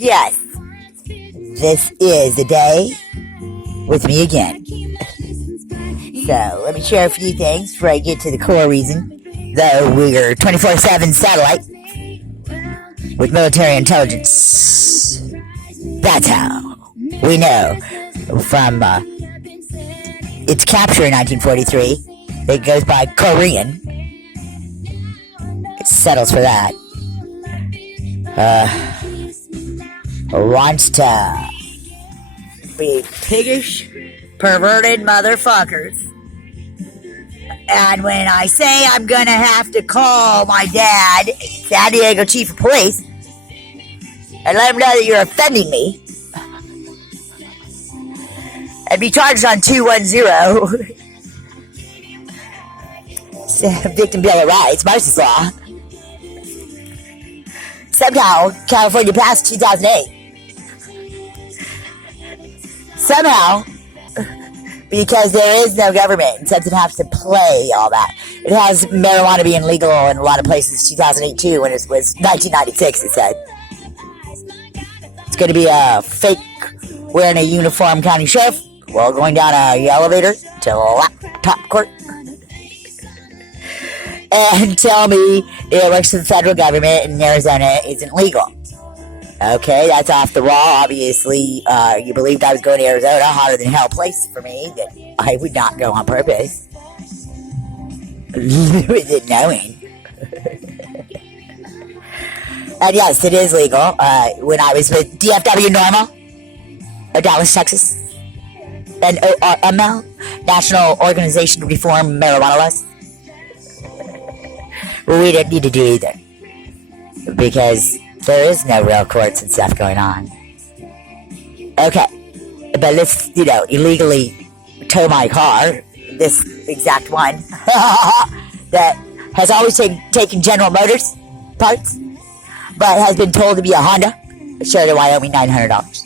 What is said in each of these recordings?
Yes, this is a day with me again. So, let me share a few things before I get to the core reason. Though we're 24/7 satellite with military intelligence. That's how we know from its capture in 1943. It goes by Korean. It settles for that. Wants to be piggish, perverted motherfuckers. And when I say I'm gonna have to call my dad, San Diego Chief of Police, and let him know that you're offending me, and be charged on 210 Victim Bill of Rights, Marxist law. Somehow, California passed 2008. Somehow, because there is no government, and doesn't have to play all that. It has marijuana being legal in a lot of places 2008 too, when it was 1996, it said. It's going to be a fake wearing a uniform county sheriff while going down a elevator to a laptop court. And tell me it works for the federal government and Arizona isn't legal. Okay, that's off the wall. Obviously, you believed I was going to Arizona, hotter than hell place for me, that I would not go on purpose. With it knowing. And yes, it is legal. When I was with DFW Normal, Dallas, Texas, and NORML, National Organization to Reform Marijuana Laws, we didn't need to do either. Because there is no real courts and stuff going on. Okay. But let's, illegally tow my car, this exact one, that has always taken General Motors parts, but has been told to be a Honda, shared in Wyoming, $900.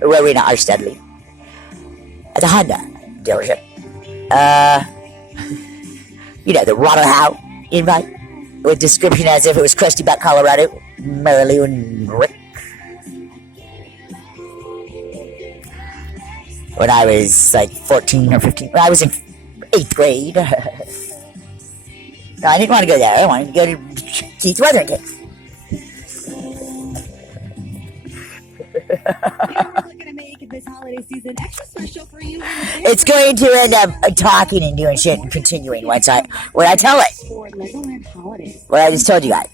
Rowena R. Studley. At the Honda dealership. The Waterhouse invite, with description as if it was Krusty Butt, Colorado. Mary Lou and Rick. When I was like 14 or 15, I was in 8th grade. No, I didn't want to go there. I wanted to go to Keith Weatherington. It's going to end up talking and doing shit and continuing when I tell it. What I just told you guys.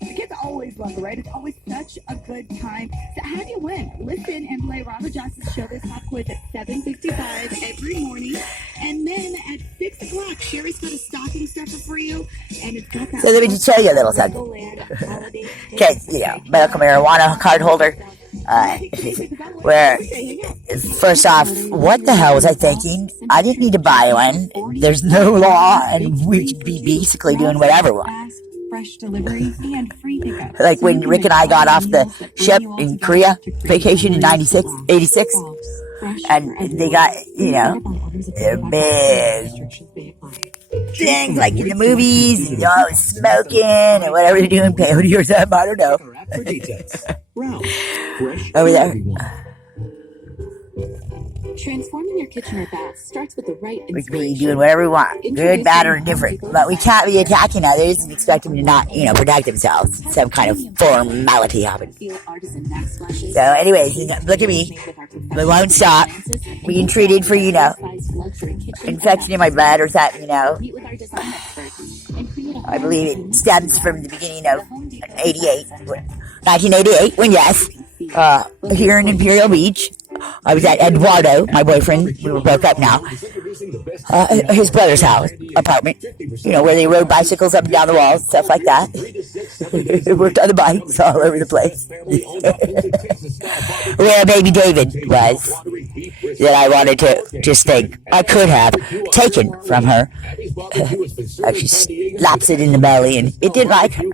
The kids always love it, right? It's always such a good time. So how do you win? Listen and play Robert Johnson's Show This Pop Quiz at 7:55 every morning. And then at 6 o'clock, Sherry's got a stocking stuffer for you. And it's got that. So let me just tell you a little something. Okay, medical marijuana card holder. Where, first off, what the hell was I thinking? I didn't need to buy one. There's no law, and we could be basically doing whatever we want. Fresh delivery and free pickup. Like when Rick and I got off the ship in Korea vacation in 86, and they got, big things like in the movies, smoking and whatever they're doing, peyote or something, I don't know. Over there. Transforming your kitchen or bath starts with the right inspiration. We can be doing whatever we want, good, bad, or indifferent. But we can't be attacking others and expect them to not, protect themselves. Some kind of formality of it. So, anyways, look at me. We won't stop. Being treated for, infection in my blood or something, I believe it stems from the beginning of 1988, when here in Imperial Beach, I was at Eduardo, my boyfriend. We were broke up now. His brother's house, apartment. Where they rode bicycles up and down the walls, stuff like that. Worked on the bikes all over the place. Where baby David was, that I wanted to just think I could have taken from her. She slaps it in the belly, and it didn't like her.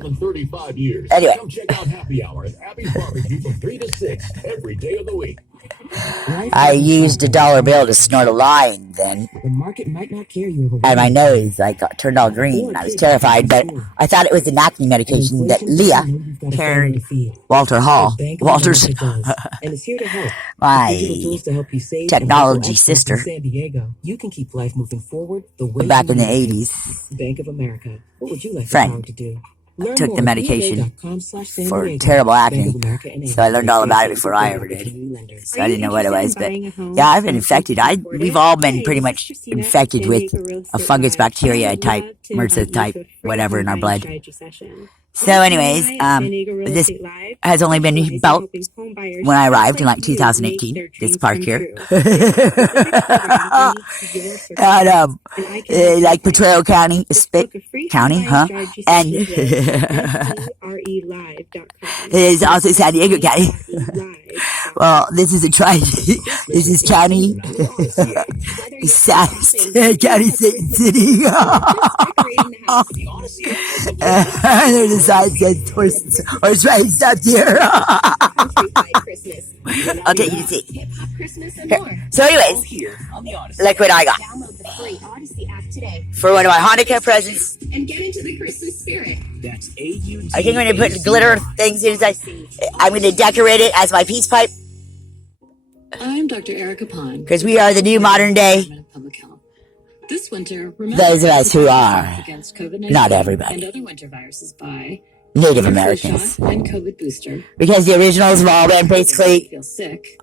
than 35 years. Anyway. Come check out Happy Hour at Abby's Barbecue from 3 to 6 every day of the week. I used a dollar bill to snort a line then, The market might not care you and my nose got turned all green, and I was terrified, but I thought it was an acne medication that Leah carried Walter Hall, Walter's, and it's here to help. my Digital tools to help you save technology and sister, in San Diego. You can keep life moving forward the way back you in the want it. 80s, Bank of America. What would you like Friend the power to do? Learn took more the at medication BofA.com/San for Diego. terrible Bank acne, of America NA. so I learned all about it before I ever did. So I didn't know what it was, but yeah, I've been infected. We've all been pretty much infected with a fungus bacteria type, MRSA type, whatever in our blood. So anyways, this has only been built when I arrived in like 2018, this park here. And, like Potrero County, Spit County, huh? And it is also San Diego County. Well, this is this is county, County City. There's a sign that says horse riding stopped here. I'll take you to see. Here. So anyways, look what I got. For one of my Hanukkah presents. And get into the Christmas spirit. That's AUD. I think I'm going to put glitter things inside. I'm going to decorate it as my peace pipe. I'm Dr. Erica Pond. Because we are the new modern day. Public Health. This winter, remember Those of us who are, against COVID-19 not everybody, and other winter viruses by Native flu Americans. shot and COVID booster. Because the originals have all been basically Feel sick?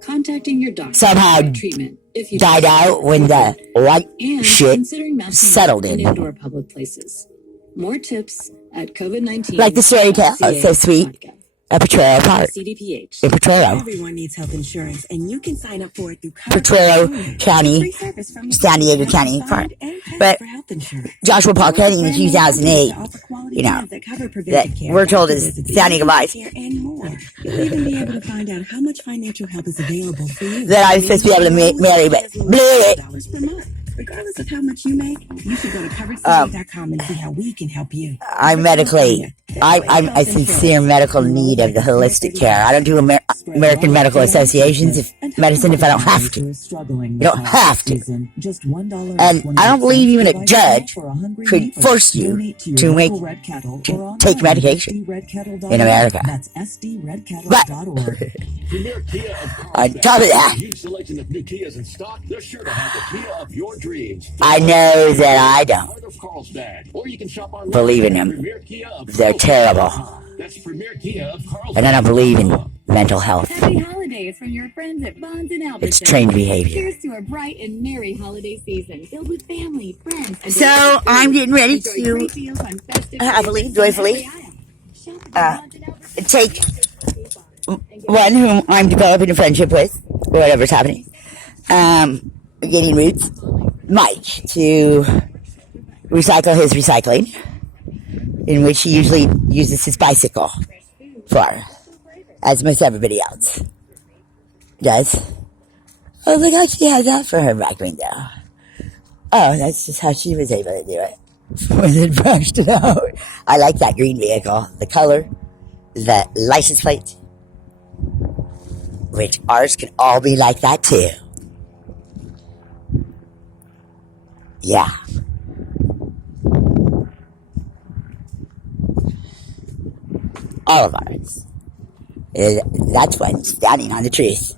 Contacting your doctor somehow for treatment if you died out when the white and shit considering masking settled up in. indoor public places. More tips at COVID-19. Like the fairy tale, it's so sweet. A Potrero Park CDPH. in Potrero. Everyone needs health insurance, and you can sign up for it through Potrero County, San Diego County Park. But Joshua Paul Kenny in 2008, you know, that we're told is San Diego Vice, You'll even be able to find out how much financial help is available for you. that I'm supposed to be able to marry, but $dollars per month. Regardless of how much you make, you should go to coveredcity.com and see how we can help you. I'm medically, I'm a sincere medical need of the holistic care. I don't do American Medical Associations medicine if I don't have to. You don't have to. And I don't believe even a judge could force you to take medication in America. But on top of that, Huge selection of new Kias in stock. They're sure to have the Kia of your dreams. I know that I don't Part of Carlsbad. Or you can shop online believe in at them. Premier Kia of They're terrible. That's Premier Kia of Carlsbad. And I don't believe in mental health. Happy holidays from your friends at Bonds and Albertson. It's trained behavior. Here's to a bright and merry holiday season filled with family, friends, and So I'm getting ready enjoy to great deals on festive happily, favorites on joyfully, every aisle. Shop at Bonds and Albertson. take one whom I'm developing a friendship with, whatever's happening, getting Roots, Mike, to recycle his recycling, in which he usually uses his bicycle for, as most everybody else does. Oh, look how she has that for her back window. Oh, that's just how she was able to do it when it brushed it out. I like that green vehicle, the color, the license plate, which ours can all be like that too. Yeah. All of ours. That's one, standing on the truth.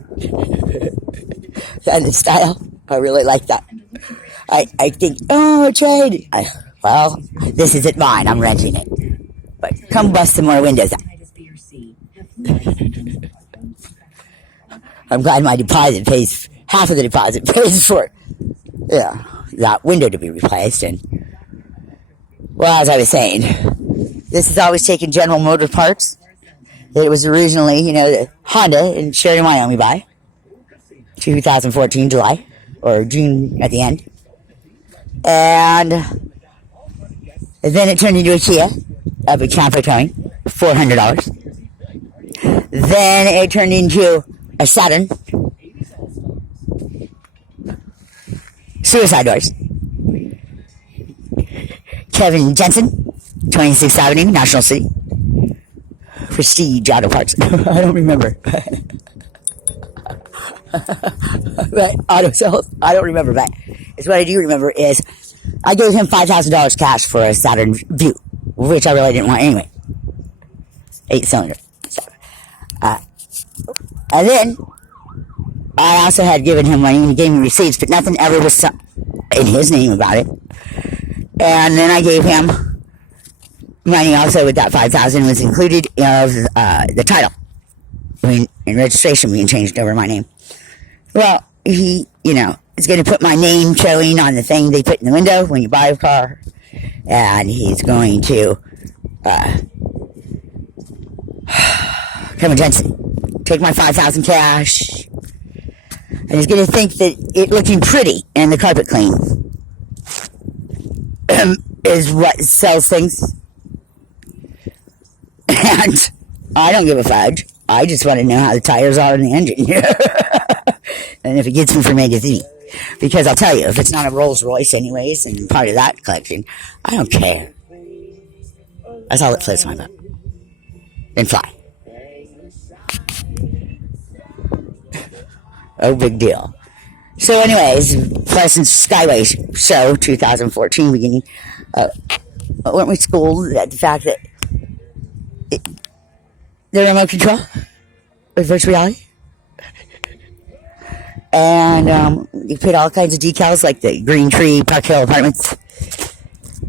And the style, I really like that. I think, oh, trade. Well, this isn't mine, I'm renting it. But come bust some more windows out. I'm glad my deposit pays, half of the deposit pays for, that window to be replaced. And, well, as I was saying, this has always taken General Motor parts. It was originally, the Honda in Sheridan, Wyoming by 2014, July, or June at the end. And then it turned into a Kia of a camper towing, $400. Then it turned into a Saturn, suicide doors. Kevin Jensen 26th Avenue, National City. Prestige Auto Parts. I don't remember. But auto sales, I don't remember. But it's what I do remember is I gave him $5,000 cash for a Saturn Vue, which I really didn't want anyway. 8-cylinder. So, and then I also had given him money. He gave me receipts, but nothing ever was in his name about it. And then I gave him money also with that $5,000 was included of the title. In registration being changed over my name. Well, he, is going to put my name showing on the thing they put in the window when you buy a car. And he's going to, Kevin Jensen, take my $5,000 cash. And he's going to think that it looking pretty and the carpet clean is what sells things. And I don't give a fudge. I just want to know how the tires are in the engine. And if it gets me from A to Z. Because I'll tell you, if it's not a Rolls Royce anyways, and part of that collection, I don't care. That's all that floats my boat. And fly. Oh, big deal. So anyways, Pleasant Skyway Show 2014 beginning. Weren't we schooled at the fact that the remote control with virtual reality? And you put all kinds of decals like the Green Tree Park Hill Apartments,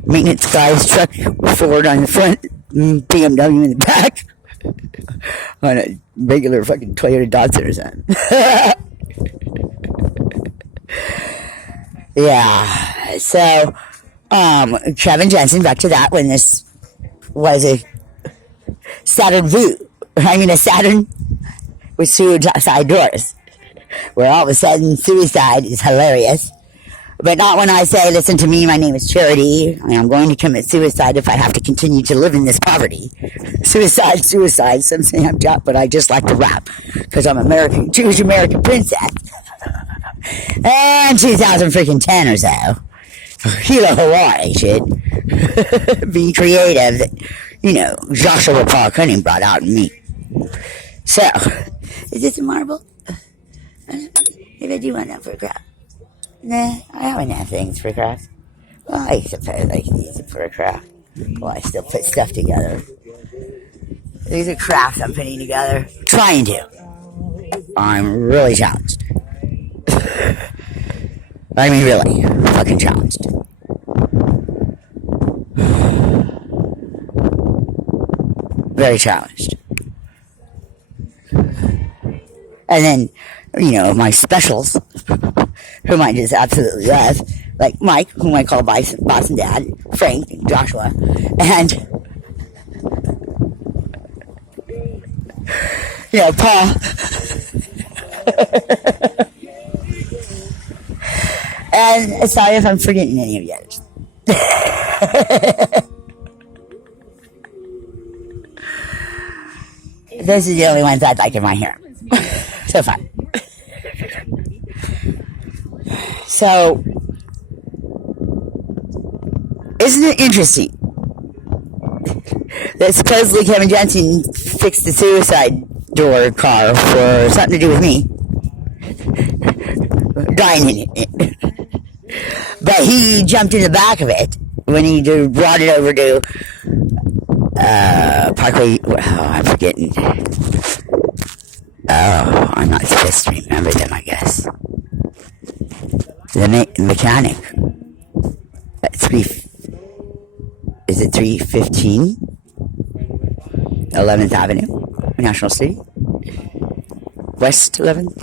maintenance guy's truck, Ford on the front, BMW in the back, on a regular fucking Toyota Datsun or something. Yeah, so Kevin Jensen, back to that, when this was a Saturn Vue, a Saturn with suicide doors, where all of a sudden suicide is hilarious. But not when I say, listen to me, my name is Charity, and I'm going to commit suicide if I have to continue to live in this poverty. Suicide, some say I'm Jap, but I just like to rap, because I'm American, Jewish American princess. And 2010 or so, Hilo Hawaii shit, being creative that, Joshua Paul Cunning brought out in me. So, is this a marble? Maybe I do want that for a craft. Nah, I have enough things for a craft. Well, I suppose I can use it for a craft. Well, I still put stuff together. These are crafts I'm putting together. Trying to. I'm really challenged. I mean, really, fucking challenged. Very challenged. And then, my specials, whom I just absolutely love, like Mike, whom I call Boston Dad, Frank, Joshua, and, Paul. And sorry if I'm forgetting any of you others. Those are the only ones I'd like in my hair. So far. So, isn't it interesting that supposedly Kevin Jensen fixed the suicide door car for something to do with me dying in it? But he jumped in the back of it when he brought it over to Parkway. I'm forgetting. Oh, I'm not supposed to remember them, I guess. The mechanic. Is it 315? 11th Avenue, National City. West 11th.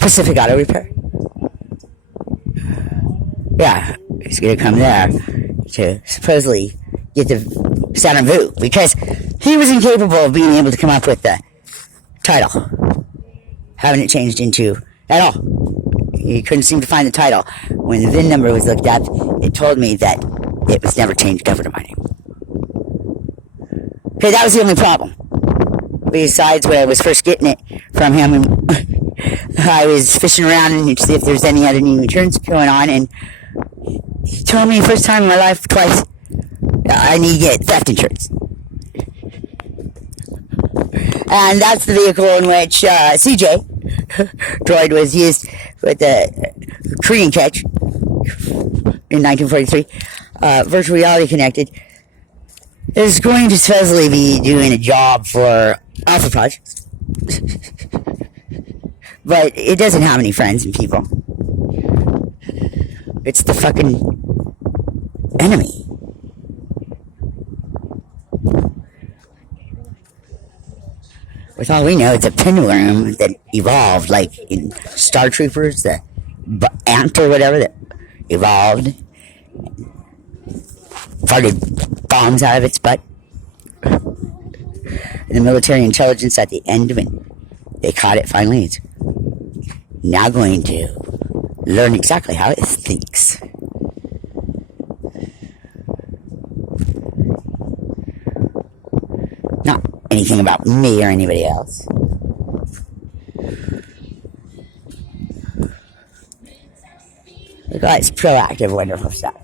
Pacific Auto Repair. Yeah, he's gonna come there to supposedly get the Saturn Vue, because he was incapable of being able to come up with the title, having it changed into at all. He couldn't seem to find the title. When the VIN number was looked up, it told me that it was never changed over to my name. Okay, that was the only problem. Besides, when I was first getting it from him, I was fishing around and to see if there's any other new returns going on, and He told me first time in my life twice, I need to get theft insurance. And that's the vehicle in which CJ droid was used with the Korean catch in 1943. Virtual reality connected is going to supposedly be doing a job for Alpha Projects. But it doesn't have any friends and people. It's the fucking enemy. With all we know, it's a pendulum that evolved, like in Star Troopers, the ant or whatever that evolved, farted bombs out of its butt. And the military intelligence at the end of it, they caught it finally. It's now going to learn exactly how it thinks. Not anything about me or anybody else. The guy's proactive, wonderful stuff.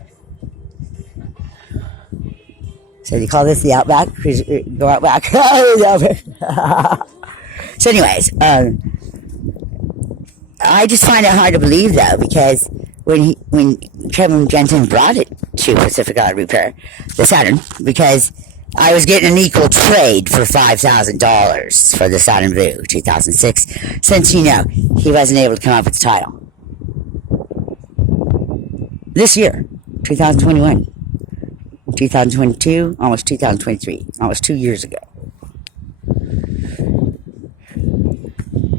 So you call this the Outback? Go Outback. So anyways, I just find it hard to believe though, because when Kevin Jensen brought it to Pacific Auto Repair, the Saturn, because I was getting an equal trade for $5,000 for the Saturn Blue 2006, since, you know, he wasn't able to come up with the title. This year, 2021, 2022, almost 2023, almost 2 years ago.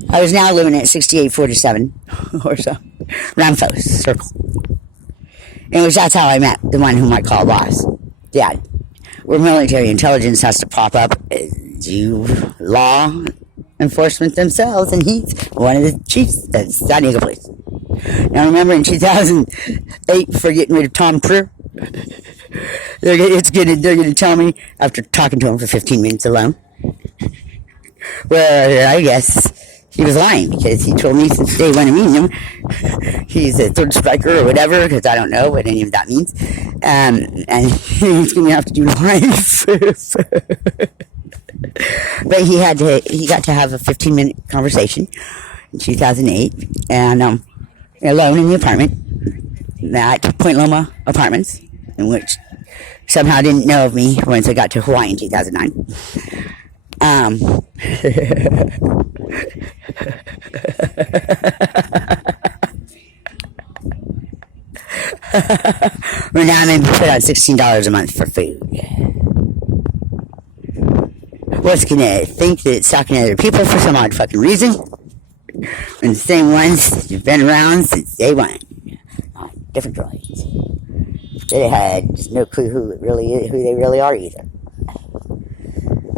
I was now living at 6847 or so, Ramphos Circle. In which that's how I met the one whom I call boss, Dad. Where military intelligence has to pop up, do law enforcement themselves, and he's one of the chiefs at San Diego Police. Now remember in 2008 for getting rid of Tom Cruise? They're gonna tell me after talking to him for 15 minutes alone. Well, I guess he was lying because he told me since day one of meeting him, he's a third striker or whatever, because I don't know what any of that means. And he's gonna have to do life. But he got to have a 15-minute conversation in 2008, and alone in the apartment at Point Loma Apartments, in which somehow didn't know of me once I got to Hawaii in 2009. Well, now I'm able to put out $16 a month for food. What's gonna think that it's talking to other people for some odd fucking reason? And the same ones that have been around since day one. Different droids. They had just no clue who they really are either.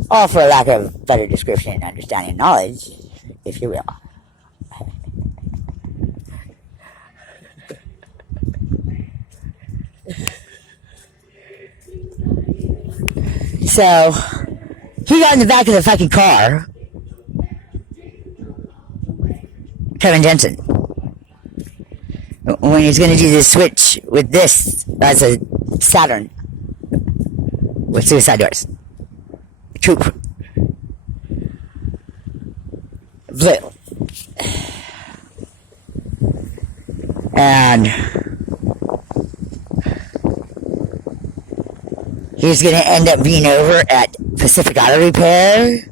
All for a lack of better description and understanding and knowledge, if you will. So, he got in the back of the fucking car, Kevin Jensen, when he's going to do the switch with this as a Saturn with suicide doors. Troop. Blue. And he's going to end up being over at Pacific Auto Repair.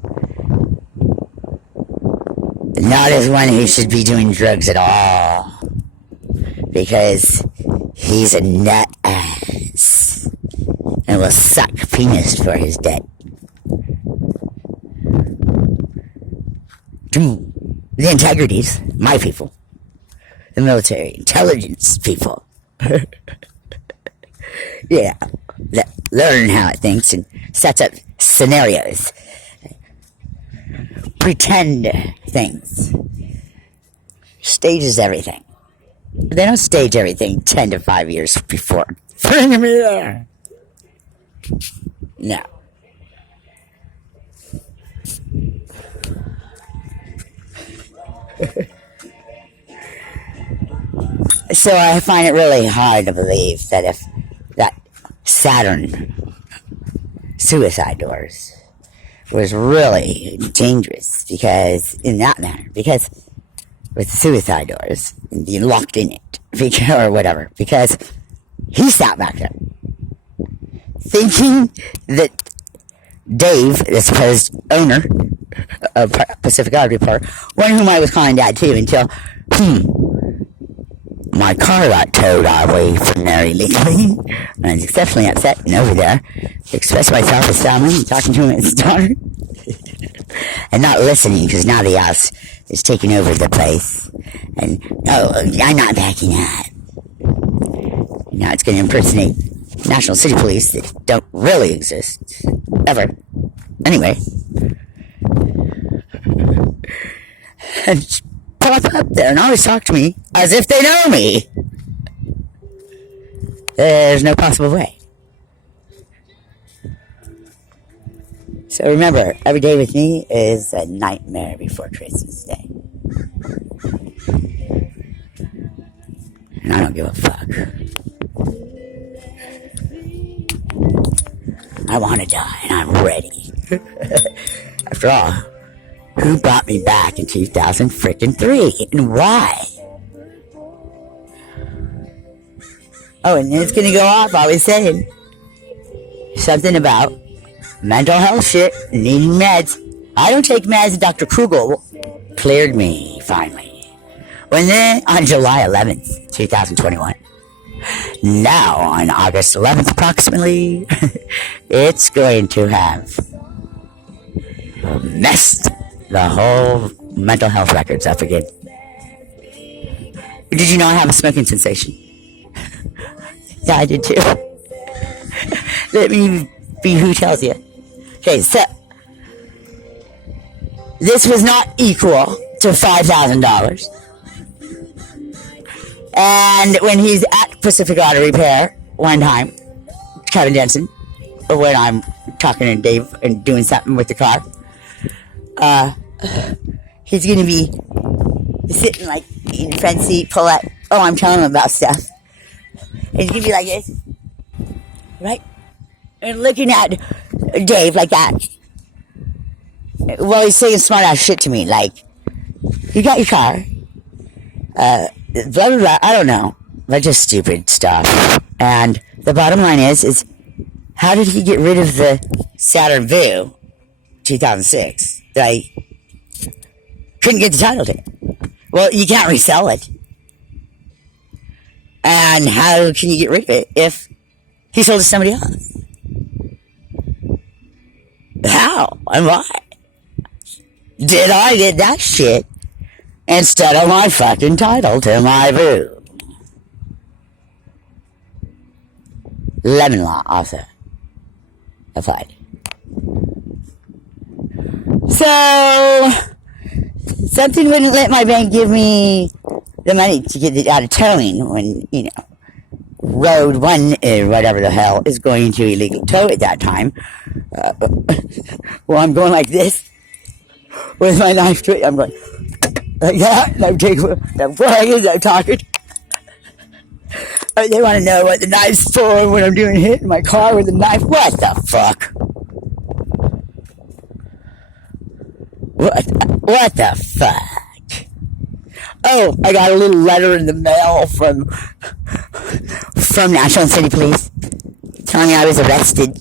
Not as one who should be doing drugs at all. Because he's a nut ass. And will suck penis for his debt. To the integrities, my people. The military intelligence people. Yeah. Learn how it thinks and sets up scenarios. Pretend things. Stages everything. But they don't stage everything 10 to 5 years before. Bring me there. No. So I find it really hard to believe that if that Saturn suicide doors was really dangerous, because in that manner, because with suicide doors and being locked in it, or whatever, because he sat back there thinking that Dave, the supposed owner of Pacific Auto Repair, one whom I was calling Dad too, until my car got towed away from there illegally. And I was exceptionally upset and over there to express myself as family and talking to him as his daughter. And not listening, because now the house is taking over the place. And no, I'm not backing up. Now it's going to impersonate National City Police that don't really exist. Ever. Anyway. And just pop up there and always talk to me as if they know me. There's no possible way. So remember, every day with me is a nightmare before Christmas Day. And I don't give a fuck. I want to die, and I'm ready. After all, who brought me back in 2003, and why? Oh, and it's gonna go off, I was saying something about mental health shit, needing meds. I don't take meds. Dr. Krugel cleared me, finally. When then, on July 11th, 2021, now on August 11th approximately, it's going to have messed the whole mental health records up again. Did you know I have a smoking sensation? Yeah, I did too. Let me be who tells you. Okay, so this was not equal to $5,000. And when he's at Pacific Auto Repair one time, Kevin Denson, or when I'm talking to Dave and doing something with the car, he's gonna be sitting like in the front seat, pull up. Oh, I'm telling him about stuff. And he's gonna be like this, right? And looking at Dave like that. Well, he's saying smart ass shit to me, like, you got your car, blah, blah, blah, I don't know, but just stupid stuff. And the bottom line is how did he get rid of the Saturn VU 2006 that I couldn't get the title to? Well, you can't resell it. And how can you get rid of it if he sold it to somebody else? How and why did I get that shit instead of my fucking title to my VU? Lemon law also applied. So something wouldn't let my bank give me the money to get it out of towing when, you know, Road 1, whatever the hell, is going to illegally tow at that time. Well, I'm going like this with my knife to it. I'm going like that, and I'm talking. They want to know what the knife's for when I'm doing hit in my car with a knife. What the fuck? What the fuck? Oh, I got a little letter in the mail from National City Police telling me I was arrested.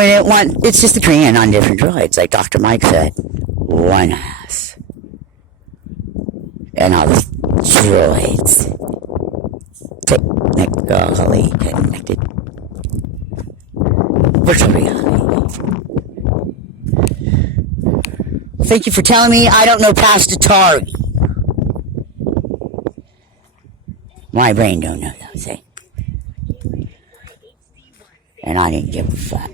It's just agreeing on different droids, like Dr. Mike said. One ass. And all the droids. Technically connected. Virtual reality. Thank you for telling me I don't know past Atari. My brain don't know those things. And I didn't give a fuck.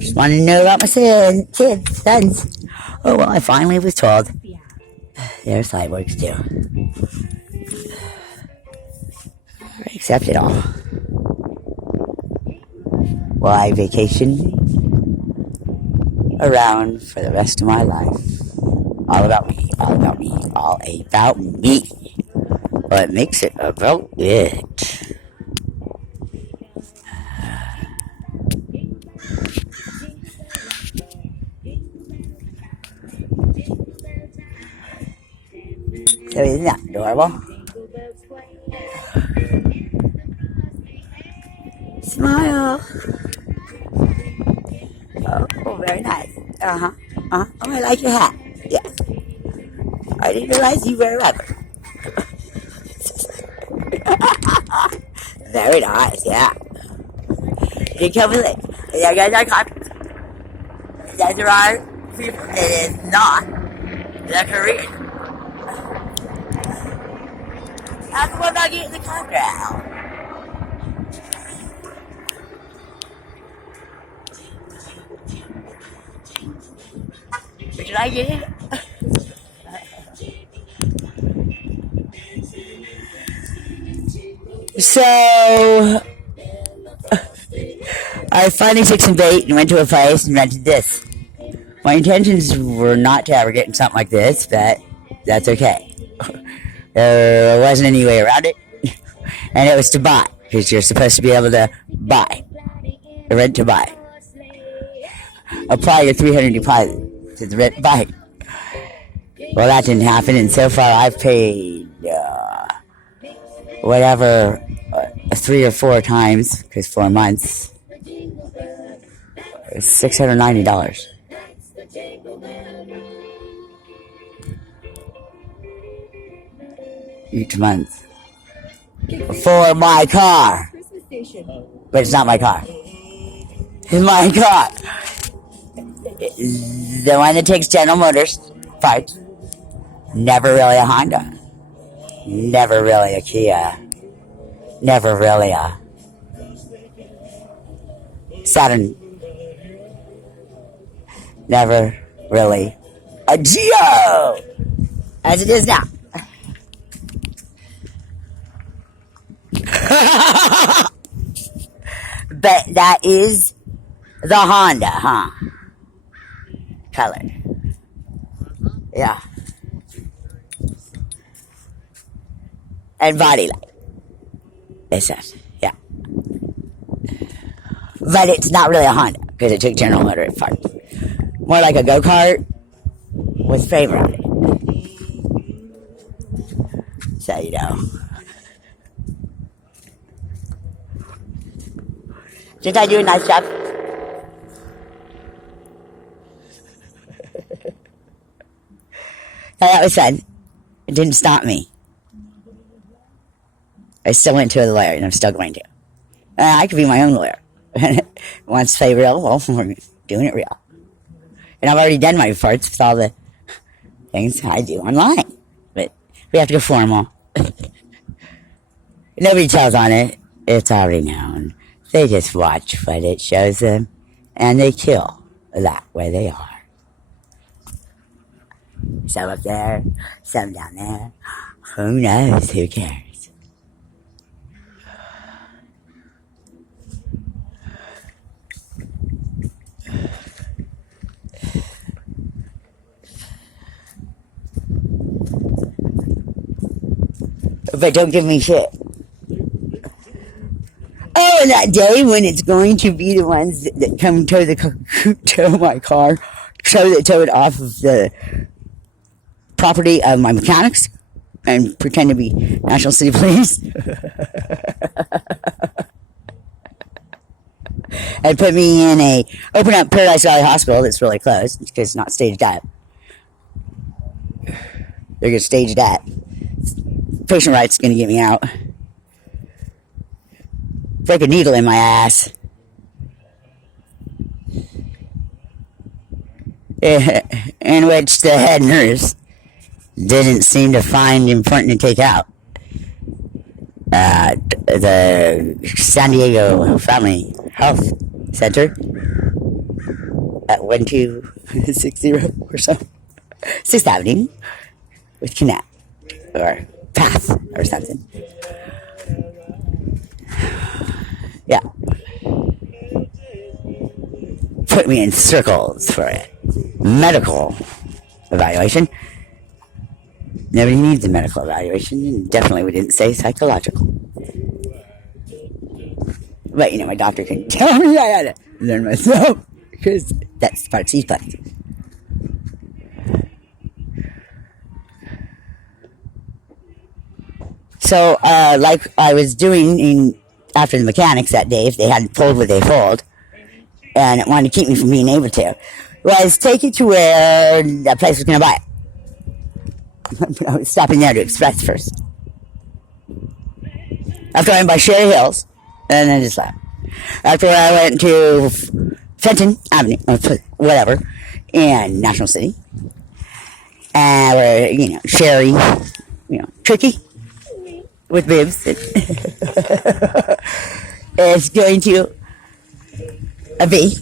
Just wanted to know about my kids, sons. Oh, well, I finally was told they're cyborgs too. I accept it all. Will I vacation around for the rest of my life All about me, all about me, all about me. What makes it about it? So isn't that adorable? Smile. Oh, very nice. Oh, I like your hat. Yes. I didn't realize you wear rubber. Very nice, yeah. You come with it. Yeah, guys are conscious. That there are people that is not the Korean. How come I'm not getting the campground? Should I get it? So, I finally took some bait and went to a place and rented this. My intentions were not to ever get in something like this, but that's okay. There wasn't any way around it, and it was to buy, because you're supposed to be able to buy, rent to buy. Apply your $300 deposit to the rent to buy. Well, that didn't happen, and so far I've paid whatever 3 or 4 times, because 4 months, $690 each month for my car. But it's not my car. It's my car. The one that takes General Motors parts. Never really a Honda. Never really a Kia. Never really a Saturn. Never really a Geo, as it is now. But that is the Honda, huh? Color. Yeah. And body light. It says, yeah. But it's not really a Honda, because it took General Motors parts. More like a go-kart with favor on it. So, you know. Didn't I do a nice job? Now, that was fun. It didn't stop me. I still went to a lawyer, and I'm still going to. I could be my own lawyer. Wants to play real? Well, we're doing it real. And I've already done my reports with all the things I do online. But we have to go formal. Nobody tells on it. It's already known. They just watch what it shows them, and they kill that way they are. Some up there, some down there. Who knows? Who cares? But don't give me shit. Oh, and that day when it's going to be the ones that come tow my car, tow it off of the property of my mechanics and pretend to be National City Police and put me in open up Paradise Valley Hospital that's really close because it's not staged up. They're going to stage that. Patient rights going to get me out. Break a needle in my ass. In which the head nurse didn't seem to find important to take out. The San Diego Family Health Center at 1260 or so, 6th Avenue with Connect or Path or something. Yeah. Put me in circles for it. Medical evaluation. Nobody needs a medical evaluation, and definitely we didn't say psychological. But, you know, my doctor couldn't tell me. I had to learn myself, because that's the part she's playing. So, like I was doing after the mechanics that day, if they hadn't pulled what they pulled, and it wanted to keep me from being able to, was take it to where that place was going to buy it. I was stopping there to express first. After I went by Sherry Hills, and then just left. After I went to Fenton Avenue, or whatever, in National City, where, you know, Sherry, you know, tricky, with bibs, is going to be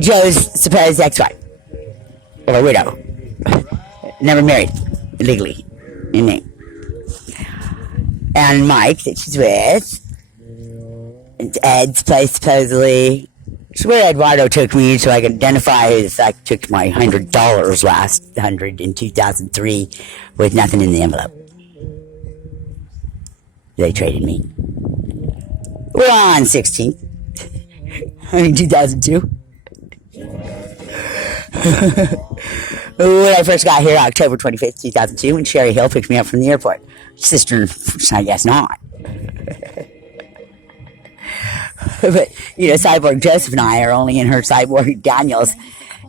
Joe's supposed ex-wife, or widow, never married, legally, in name. And Mike, that she's with, Ed's place, supposedly. It's where Eduardo took me so I could identify the fact I took my $100 last 100 in 2003 with nothing in the envelope. They traded me. We're on 16th. in 2002. When I first got here, October 25th, 2002, when Sherry Hill picked me up from the airport. Sister, I guess not. But, you know, Cyborg Joseph and I are only in her Cyborg Daniel's,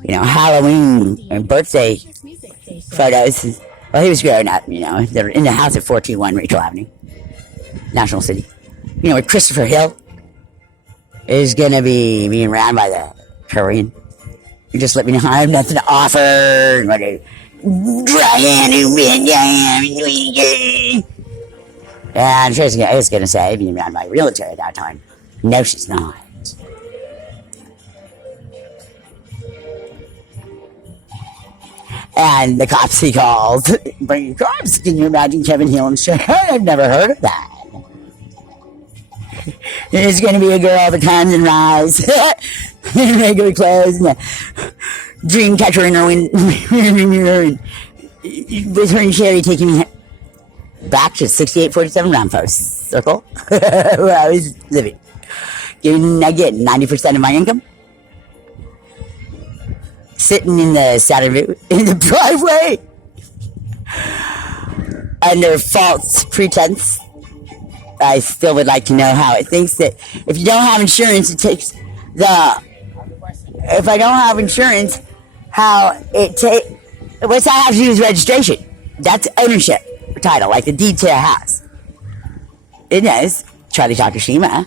you know, Halloween and birthday photos. Well, he was growing up, you know. They're in the house at 421 Rachel Avenue, National City. You know, where Christopher Hill is going to be being ran by the Korean. You just let me know I have nothing to offer. And she was going to say, being ran by a realtor at that time. No, she's not. And the cops he called. Bring your cops. Can you imagine Kevin Hill and Sherry? I've never heard of that. There's going to be a girl that comes and rides in regular clothes and a dream catcher in her rearview mirror, and with her and Sherry taking me back to 6847 Ramfo Circle, where I was living. I get 90% of my income. Sitting in the in the driveway under false pretense. I still would like to know how it thinks that if you don't have insurance, it takes if I don't have insurance, how it what's that have to do with registration? That's ownership title, like the deed to a house. It is. Charlie Takashima.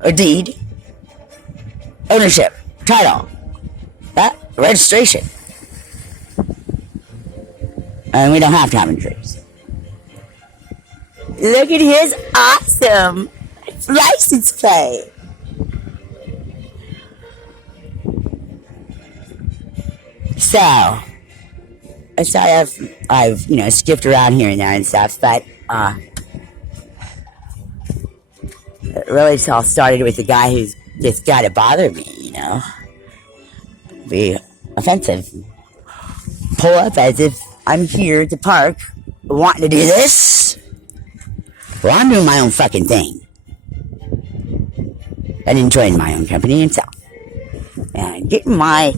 A deed, ownership, title, that registration, and we don't have to have insurance. Look at his awesome license plate. So I've you know skipped around here and there and stuff, but it really all started with the guy who's just got to bother me, you know. Be offensive. Pull up as if I'm here at the park wanting to do this. Well, I'm doing my own fucking thing. And enjoying my own company and self. And getting my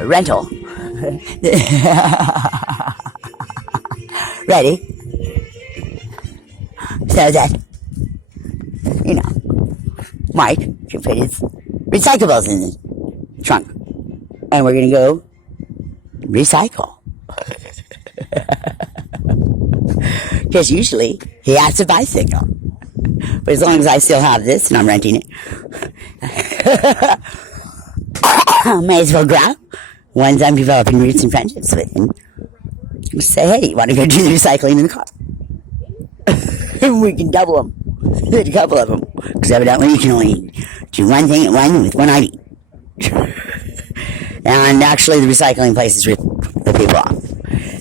rental ready. So that, you know, Mike can put his recyclables in the trunk. And we're going to go recycle. Because usually he has a bicycle. But as long as I still have this and I'm renting it, may as well grab ones I'm developing roots and friendships with. And say, hey, you want to go do the recycling in the car? We can double them. A couple of them. Because evidently you can only do one thing at one with one ID. And actually the recycling places rip the people off.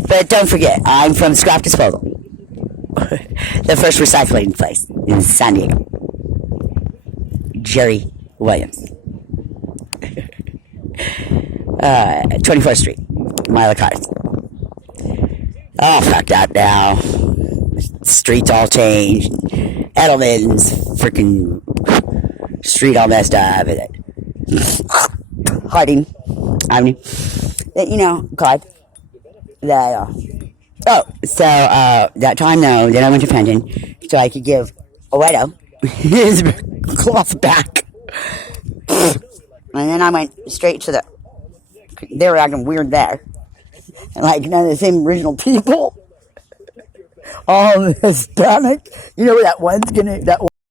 But don't forget, I'm from Scrap Disposal. The first recycling place in San Diego. Jerry Williams. 24th Street. Mile of cars. Oh, fuck that now. Streets all changed. Edelman's freaking street all messed up. Harding Avenue. You know, Clyde. That, that time though, then I went to Fenton so I could give a widow his cloth back. And then I went straight to they were acting weird there. Like none of the same original people. All Hispanic. You know where that one